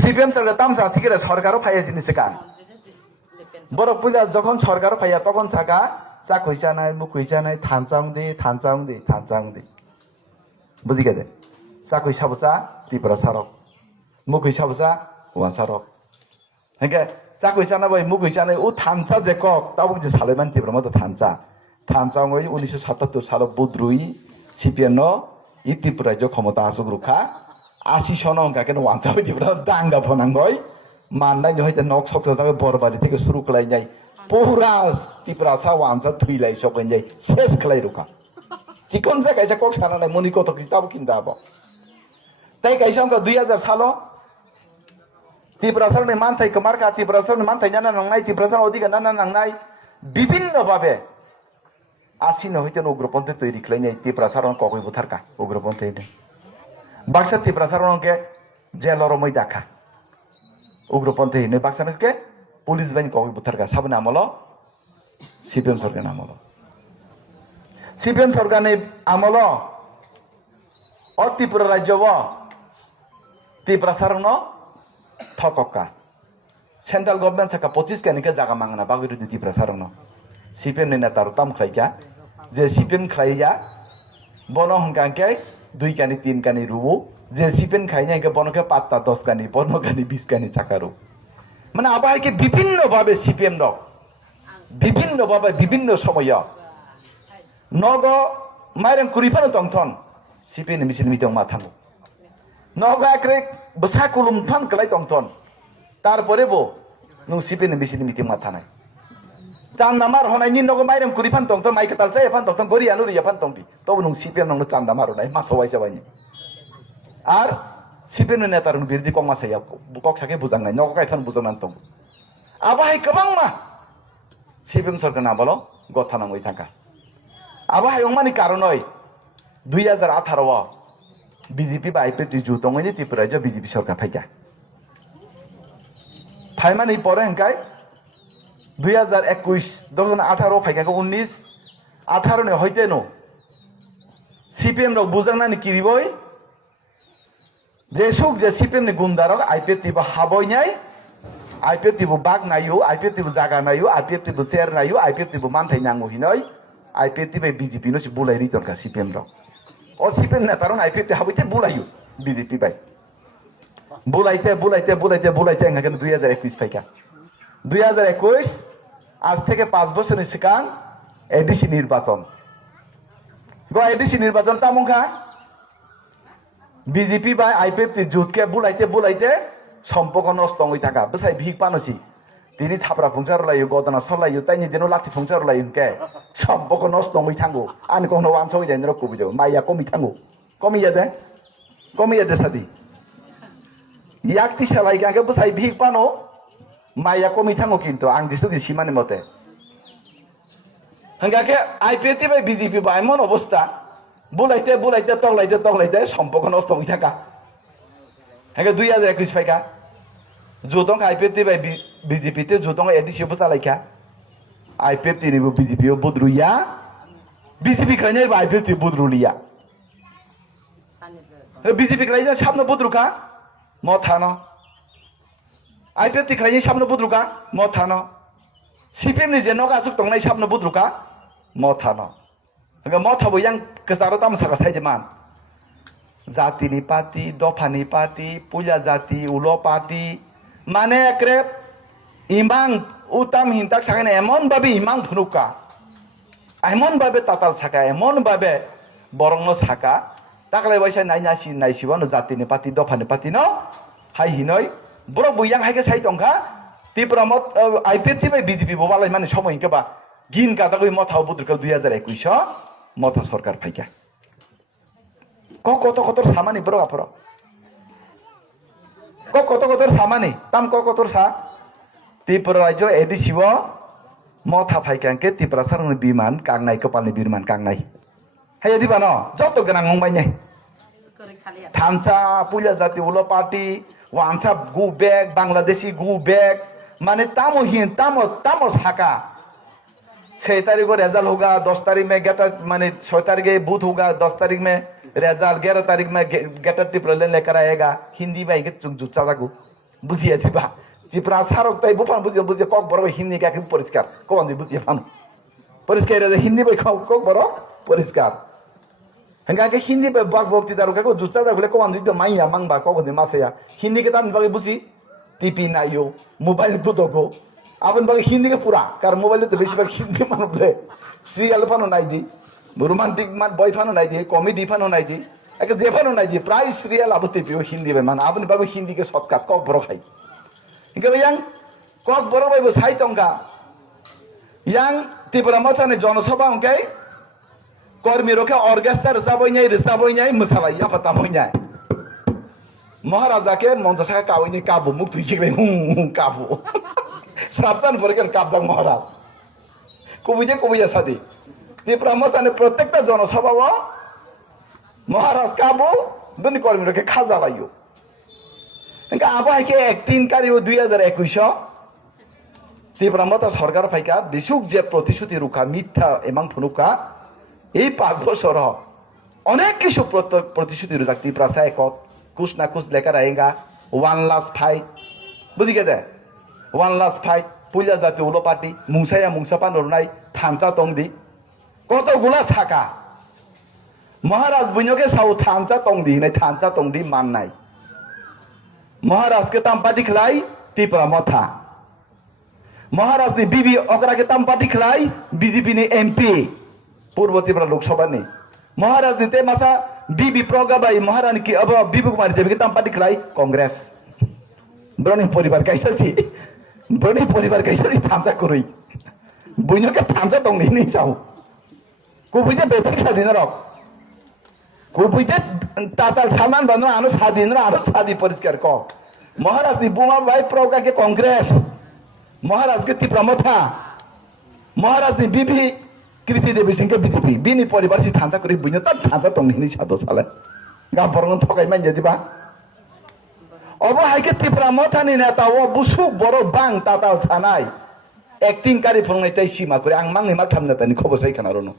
CPM সরকার তামসা সিকিরে সরকারও ফাইয়াছিনি সেকা বড় পূজা যখন সরকারও ফাইয়া তখন সাকা চা কইসা নাই মুখ কইসা নাই থানচাং দি বুঝি গেছে চা কইসা বসা ত্রিপুরা সারক মুখ কইসা বসা ওয়ান সারক হ্যাঁ চা কইসা না ভাই মুখ কইসা নাই ও থানচা যে কক তাও যে সালেমান ত্রিপুরা মতো থানচাং ওই 1977 সাল বুদ্রুই সিপিএম ই ত্রিপুরায় যে ক্ষমতা আসুক রুখা 80 সন অঙ্কাকে ওয়ানচা ত্রিপুরা দাঙ্গা ফনাঙ্গয় মাননাই হয়তো নক সকসা যাবে বরবারি থেকে শুরু খাই যাই পুরা ত্রিপুরা সা ওয়ানচা থুইলাই সব যাই শেষ খেলাই রুখা চিকন যে কাইসা কক সারা নাই মনি কত কিতাব কিনতে হবো তাই কাইসা অঙ্কা 2000 সাল ত্রিপুরা সারনে মানথাই কমারকা ত্রিপুরা সারনে মানথাই জানা নাংনাই ত্রিপুরা সার অধিকার নানা নাংনাই বিভিন্ন ভাবে আসিন হইতে উগ্রপন্থী তৈরি খাই নাই ত্রিপুরা সারন ককই বুথারকা উগ্রপন্থী বাক্সা ত্রিপুরা সারনকে জেলর মই দেখা উগ্রপন্থী হিনে বাক্সানকে পুলিশ বাহিনী ককই বুথারকা সাবনে আমল সিপিএম সরকার আমল সিপিএম সরকারনি আমল অ ত্রিপুরা রাজ্য ত্রিপুরা সারন থকা সেন্ট্রাল গভর্নমেন্ট সাকা 25 কানিকে জায়গা মাংনা বাগিরুদি ত্রিপুরা সারন CPM ni netar tam khlaika je CPM khlaiya bono hongkangke 2 kani 3 kani rubu je CPM khaina ke bono ke patta 10 kani 15 kani 20 kani chakaru মানে আবাইকে বিভিন্ন ভাবে সিপিএম র বিভিন্ন ভাবে বিভিন্ন সময় নগ মাইরেন কুরিফানো তংথন সিপিএম মিছিল মিটং মাথামু নগ একরে বসা কুলুম থন কলাই তংথন তারপরে বো নং সিপিএম মিছিল মিটিং মাথা নাই চান্দামার হনাইনি নগ মাইরেন কুরিফান তংথন মাইকে তালসা এফান তংথন গরি আনুরি এফান তংটি তবু নং সিপিএম নং চান্দামার নাই মাসওয়াই যাবাইনি আর সিপিএম নেতার বিরোধী কংমা সাইয়া কক সাকে বুজাং নাই নগ কাইফান বুজাং তং আবাহাই গোबां मा সিপিএম সরকার না বলো গথা নামই থাকা আবাহাই অংমানি কারণই 2018 বিজেপি বা আইপিএফটি জুতংনি ত্রিপুরায় যে বিজেপি সরকার ফাইকা ফাইমানি পরে হংকাই 2021 যখন 18 ফাইকা 19 18 নে হইতে নো সিপিএম রক বুজাংনানি কিরিবই যে সুখ যে সিপিএম নি গুন্দারক আইপিএফটি বা হাবই নাই আইপিএফটি বু বাগ নাইও আইপিএফটি বু জাগা নাইও আইপিএফটি বু শেয়ার নাইও আইপিএফটি বু মানথাই নাঙ্গু হিনই আইপিএফটি বাই বিজেপি নো বুলাই রিতনকা সিপিএম রক ও সিপিএম নেতারন আইপিএফটি হাবইতে বুলাইও বিজেপি বাই বুলাইতে এখানে 2021 ফাইকা 2021 আজ থেকে 5 বছরের সিকাং এডিসি নির্বাচন এডিসি নির্বাচন তামুখা বিজেপি বা আইপিএফটি জুতকে বুলাইতে সম্পর্ক নষ্ট হয়ে থাকা বসাই ভিক পানসি তিনি থাপড়া ফুংসার লাইও গদনা সলাইও তাইনি দিনও লাঠি ফুংসার লাইও কে সম্পর্ক নষ্ট হয়ে থাঙ্গো আনি কোনো ওয়ান সঙ্গে যাই কবি যাবো মাইয়া কমি যাবে সাদি ইয়াকটি সেলাই গাকে বসাই ভিক পানো মাইয়া কমি থাঙ্গো কিন্তু আং দিছু কি সীমানি মতে হাঙ্গাকে আইপিএফটি বাই বিজেপি বা এমন অবস্থা বুলাইতে তগলাইতে সম্পর্ক নষ্ট হয়ে থাকা হ্যাঁ 2021 ফাইকা জুতং আইপিএফটি বাই বিজেপিতে জুতং এডিসি বসালাইকা আইপিএফটি নিবো বিজেপি বুদ্রুইয়া বিজেপি খাইনাই বা আইপিএফটি বুদ্রুলিয়া বিজেপি খাইনা সামনে বুদ্রুকা মথানো আইপিএফটি খাইনি সামনে বুদ্রুকা মথানো সিপিএম नि जे नगासुक तंगनाय सामने बुद्रुका मथानो हंगा मथाबो yang kesaro tamsaka साइदेमान জাতিনি পার্টি দফানি পার্টি পূজা জাতি উলো পার্টি মানে একরে ইমাং উতাম হিন্তাক সাকানে এমন ভাবে ইমাং ভুনুকা এমন ভাবে তাতাল সাকা এমন ভাবে বরংনো সাকা তাকলাই বৈসা নাইসিবানো জাতিনি পার্টি দফানি পার্টি ন হাই হিনই বড় বইয়াং হাইকে সাই দংখা ত্রিপুরা মত আইপিএফটি বাই বিজেপি ববালাই মানে সময় কেবা গিন গাজাগই মথাও বুদ্রুকা 2021 মথা সরকার ফাইকা কত সামানি বড় আপর কত সামানি তাম কত সা ত্রিপুরা রাজ্য এডিসিব মথা ফাইকাংকে ত্রিপুরা সারনি বিমান কাংনাই কপালনি বিমান কাংনাই হাই দিবানো যত গনাং মংবাই নাই থামচা পুজা জাতি উলো পার্টি ওয়ানসা গু ব্যাগ বাংলাদেশি গু ব্যাগ মানে তামো সাকা 6 तारीख को रिजल्ट होगा 10 तारीख में गेटर माने 6 तारीख के बूथ होगा 10 तारीख में रिजल्ट 11 तारीख में गेटर टिप्पणी लेकर आएगा हिंदी भाई के चुक जुच्चा जागू বুঝিয়ে দিবা চিপরা সারক তাই বুফান বুঝিয়ে বুঝিয়ে কক বড় হিন্দি কাকে পরিষ্কার কখন বুঝিয়ে ফানো পরিষ্কার হিন্দি বই কক বড় পরিষ্কার হ্যাঁ হিন্দি বাক বক্তি দারো কাকে জুচা যাগুলো কমান দিতে মাইয়া মাংবা কখন মাসায়া হিন্দি কে তার বাকি বুঝি টিপি নাইও মোবাইল গুদগো আপন বাকি হিন্দি কে পুরা কারণ মোবাইলে তো বেশিরভাগ হিন্দি মানুষ সিরিয়াল ফানো নাই দি রোমান্টিক মান বই ফানো নাই দি কমেডি ফানো নাই দি একে যে ফানো নাই দি প্রায় সিরিয়াল আবু টিপিও হিন্দি মানে আপনি বাবু হিন্দি কে শর্টকাট কক বড় খাই yang kok boro bai sai tongka yang Tripura Mothane জনসভা অঙ্কে কর্মী রোকে অর্কেস্ট্রার রেসাবই নাই মশালাই apa tamonya মহারাজাকে মঞ্চসাকে কাউনি কাবু মুখ তুইকে হুম কাবু শ্রাবতান পরে কাবজাং মহারাজ কবিজা সাদি Tripura Mothane প্রত্যেকটা জনসভা মহারাজ কাবু দুনি কর্মী রোকে খাজা লাইও আবহাওয়াকে ৩ Tripura Motha সরকার ফাইকা বিশুক যে প্রতিশ্রুতি রুখা মিথ্যা এমাং ফুনুকা এই ৫ বছর অনেক কিছু প্রতিশ্রুতি রুখা ত্রিপুরা সাইকত কুছ না কুছ লেখা রায়েগা 1 লাস্ট ফাইট বুঝি গেছে 1 লাস্ট ফাইট পূজা জাতীয় উলো পার্টি মুংসাপা নরনাই থানচা টংদি কতগুলা ছাকা মহারাজ বুঝকে সাউ থানচা টংদি নাই থানচা টংদি মান নাই মহারাজকে তামপাটি খেলাই Tripura Motha মহারাজ নি বিবি অকরাকে তামপাটি খেলাই বিজেপি নি এমপি পূর্ব ত্রিপুরা লোকসভা নি মহারাজ নি তে মাসা বিবি প্রগাবাই মহারানী কি अब বিবি কুমারী দেবীকে তামপাটি খেলাই কংগ্রেস ব্রনি পরিবার কাইসাছি থামচা করই বুইনকে থামচা দংনি নি চাও কুবুইতে বেফিক স্বাধীন রক কুবুইতে তাতাল সামান বানো আনো স্বাধীন আনো স্বাধী পরিষ্কার ক মহারাজ নি বুমা ভাই প্রগাকে কংগ্রেস মহারাজ के Tripura Motha মহারাজ নি বিবি কৃতি দেবী সিংকে বিজেপি বিনি পরিবার সি থানচা করি বুইনো তা থানচা দংনি সাদো সালে গা বরং ঠকাই মান যেদিবা অবহাইকে Tripura Motha নি নেতা ও বুসুক বড় বাং তাতাল ছানাই অ্যাক্টিং কারি ফংনাইতাই সীমা করে আং মাংনি মা থামনাতানি খবর সাইখানা রনো